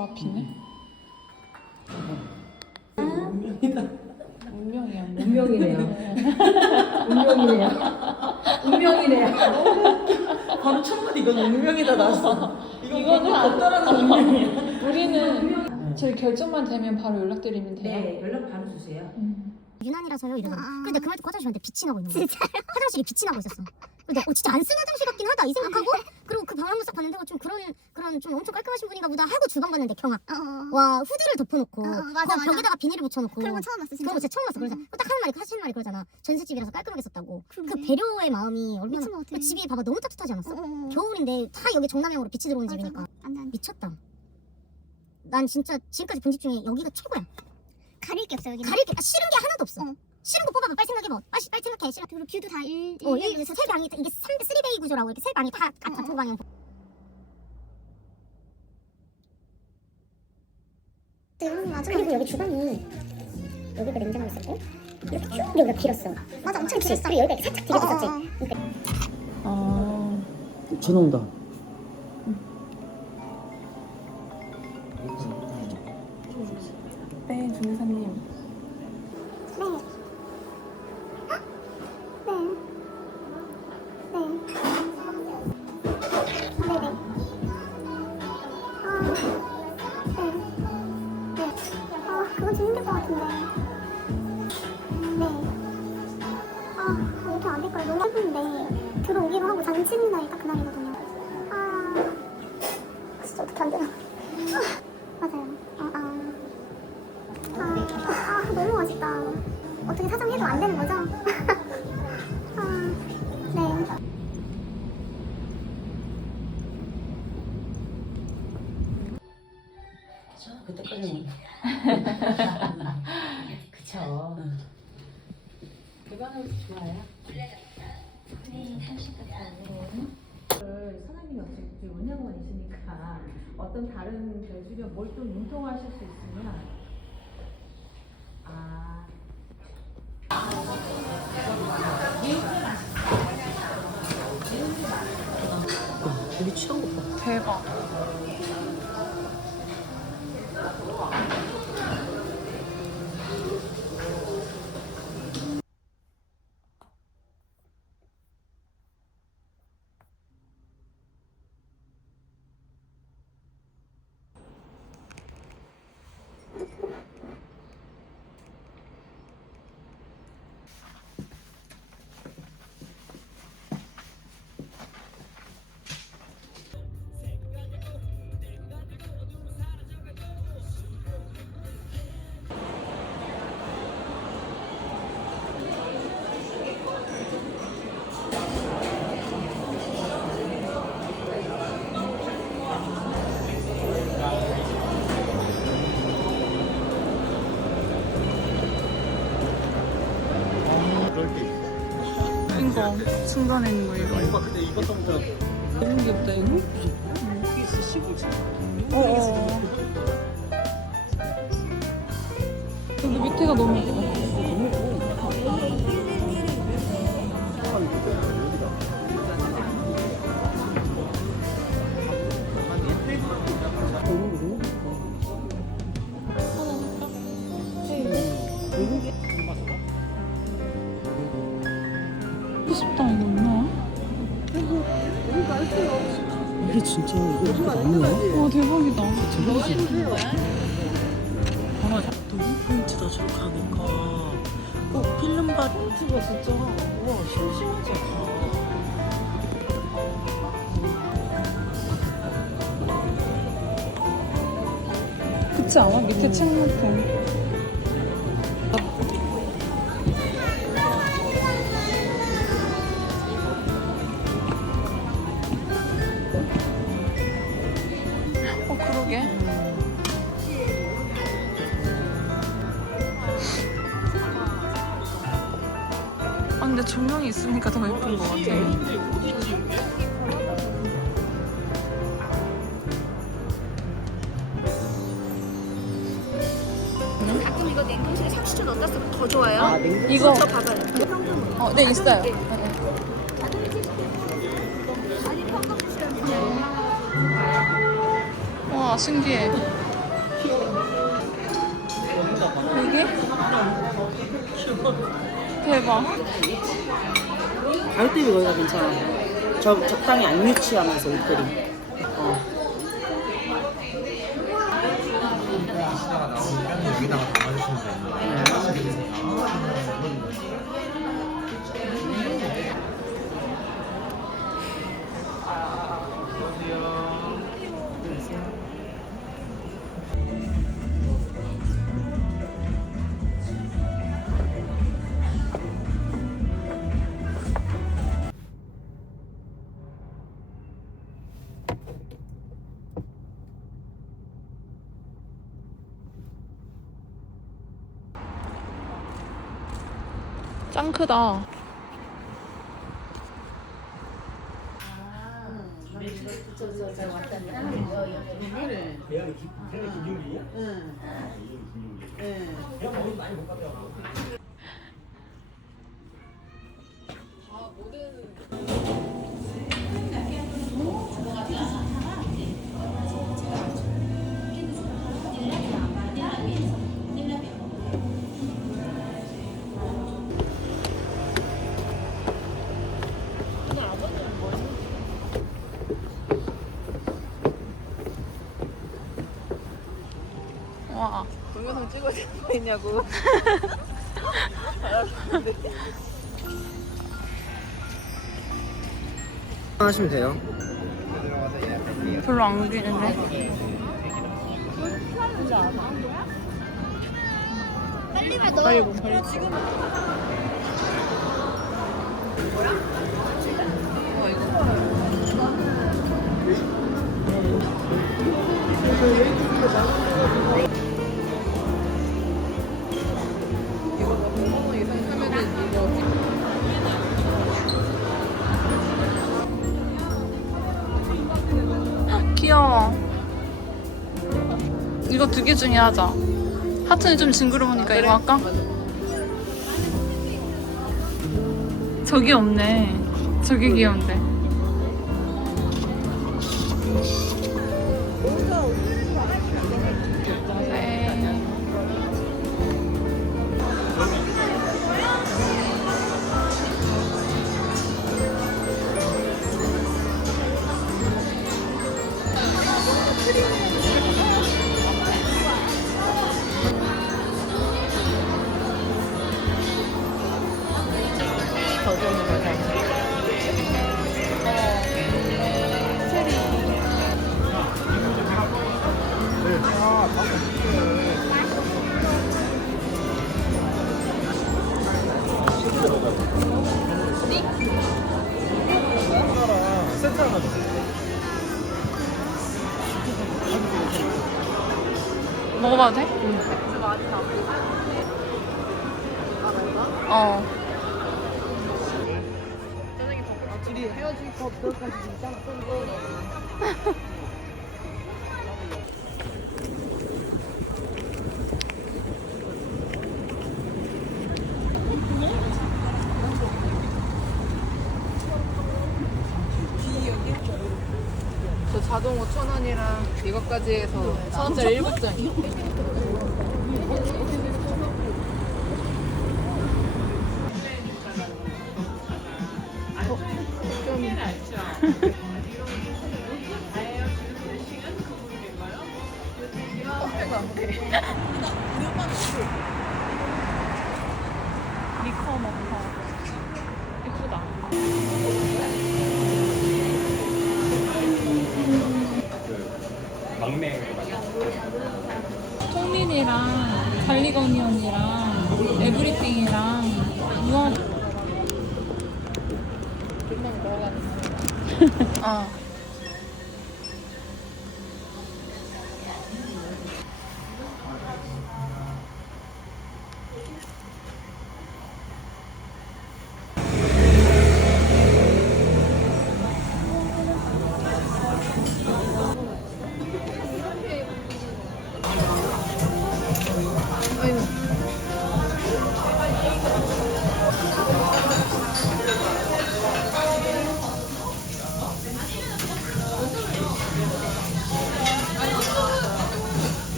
바로 앞이네. 운명이다. 운명이야. 운명. 운명이네요. 운명이네요. 운명이네요. 바로 첫 마디 이건 운명이다 나왔어. 이거 이거는 안- 덧따라는 운명이야. 우리는 저희 결정만 되면 바로 연락드리면 돼요. 네, 연락 바로 주세요. 음. 유난이라서요 이러더니 근데 그 말도 화장실 왔는데 빛이 나고 있는 거야 화장실이 빛이 나고 있었어 근데 어 진짜 안 쓴 화장실 같긴 하다 이 생각하고 그리고 그 방 한번 싹 봤는데 어, 좀 그런 그런 좀 엄청 깔끔하신 분인가 보다 하고 주방 봤는데 경악 와 후드를 덮어놓고 어, 어, 그 맞아, 맞아. 벽에다가 비닐을 붙여놓고 그런 건 처음 봤어 진짜. 그런 거 진짜 처음 봤어 그래서 딱 하는 말이 하시는 말이 그러잖아 전셋집이라서 깔끔하게 썼다고 그 그러게. 배려의 마음이 얼마나 미친 것 같아. 그 집이 봐봐 너무 따뜻하지 않았어? 어, 어, 어. 겨울인데 다 여기 정남향으로 빛이 들어오는 맞아. 집이니까 안 돼, 안 돼. 미쳤다 난 진짜 지금까지 본 집 중에 여기가 최고야 가릴 게 없어 여기는. 가릴 게 아, 싫은 게 하나도 없어 어. 싫은 거 뽑아봐 빨리 생각해봐 빨리, 빨리 생각해 싫은 그리고 뷰도 다 일. 어, 일- 이, 세 방이 이게 3, 3베이 구조라고 이렇게 세 방이 다 다- 어, 같은 어. 방향. 음, 맞아. 그리고 여기 주방이 여기가 냉장고 있었고 이렇게 쭉 여기가 길었어. 맞아 엄청 그치? 길었어. 그리고 여기가 이렇게 살짝 들어 있었지. 어, 어, 어. 그러니까 아. 전화 온다. 네, 중사님. 그때까지는 그쵸. 대관을 좋아요. 사장님이 어차피 운영원이시니까 어떤 다른 결주려 뭘좀 융통하실 수 있으면 아 우리 취한 것 봐. 대박. 있어. 이거 중간에 있는 거 이거. 오빠 근데 이거 좀 너무 귀엽다 이거. 피스 15층. 어. 여기 밑에가 너무 예뻐. 이게 진짜 이거 이거 맞냐? 와 대박이다. 너무 포인트다 저렇게 하니까. 어 필름 바 포인트가 진짜 와 심심하지 않아. 그렇지 않아? 밑에 책 놓고. 이거 냉동실에 30초 넣었다 쓰면 더 좋아요. 이거 저 봐봐요. 어, 네 있어요. 와와 신기해. 이게? 대박. 가격대비 거기가 괜찮아. 저 적당히 안 유치하면서 옷들이. 어. 짱 크다. 와. 찍어야 있냐고. 하시면 돼요. 별로 안 울리는데. 귀여워. 이거 두 개 중에 하자. 하트는 좀 징그러우니까 이거 할까? 저기 없네. 저기 귀여운데. 어. 저 자동 5,000원이랑 이것까지 해서 1,000원짜리 7장. 리커 먹어. 예쁘다.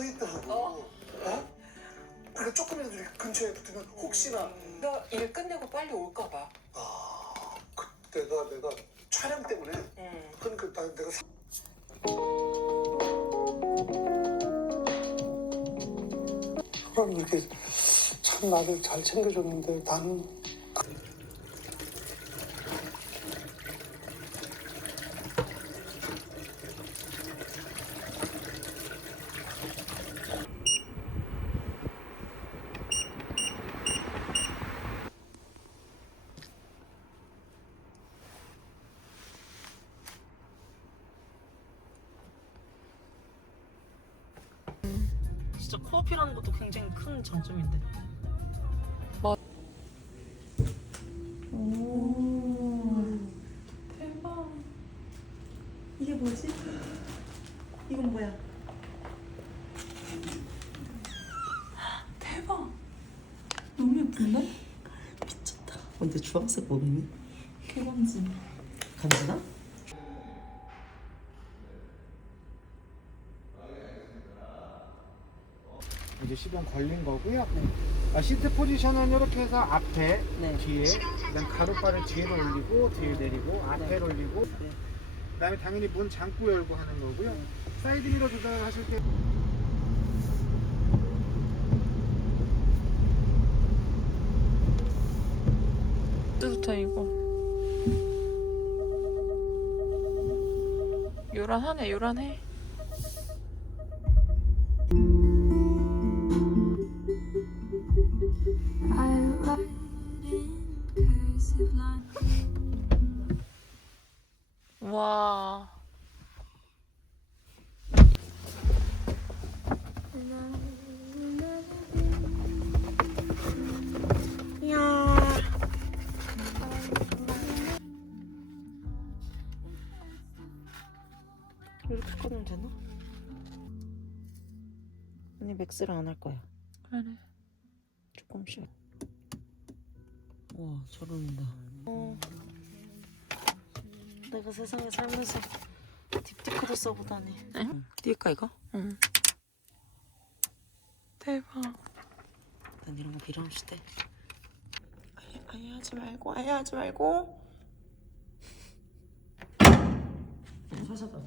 서 있더라고. 어? 그러니까 조금이라도 이렇게 근처에 붙으면 혹시나 나 일 끝내고 빨리 올까 봐. 아 그때가 내가 촬영 때문에 응. 그러니까 나 내가 사- 그럼 이렇게 참 나를 잘 챙겨줬는데 나는 코앞이라는 것도 굉장히 큰 장점인데. 이게 뭐지? 이건 뭐야? 대박! 너무 예쁜데? 미쳤다. 근데 주황색 몸이니? 개건지. 간지나? 시동 걸린 거고요. 아, 시트 포지션은 이렇게 해서 앞에, 네. 뒤에, 그다음 가로바를 뒤로 올리고, 뒤에 내리고, 앞에 올리고, 네. 그다음에 당연히 문 잠고 열고 하는 거고요. 사이드 미러 조절을 하실 때 좋다 이거. 요란하네 요란해. 맥스를 안 할 거야. 그래. 조금씩. 와 저런다. 어. 내가 세상에 살면서 딥티커도 써보다니. 응? 뛸까 이거? 응. 대박. 난 이런 거 필요 없이 돼. 아예, 아예 하지 말고 아예 하지 말고. 살살 봐.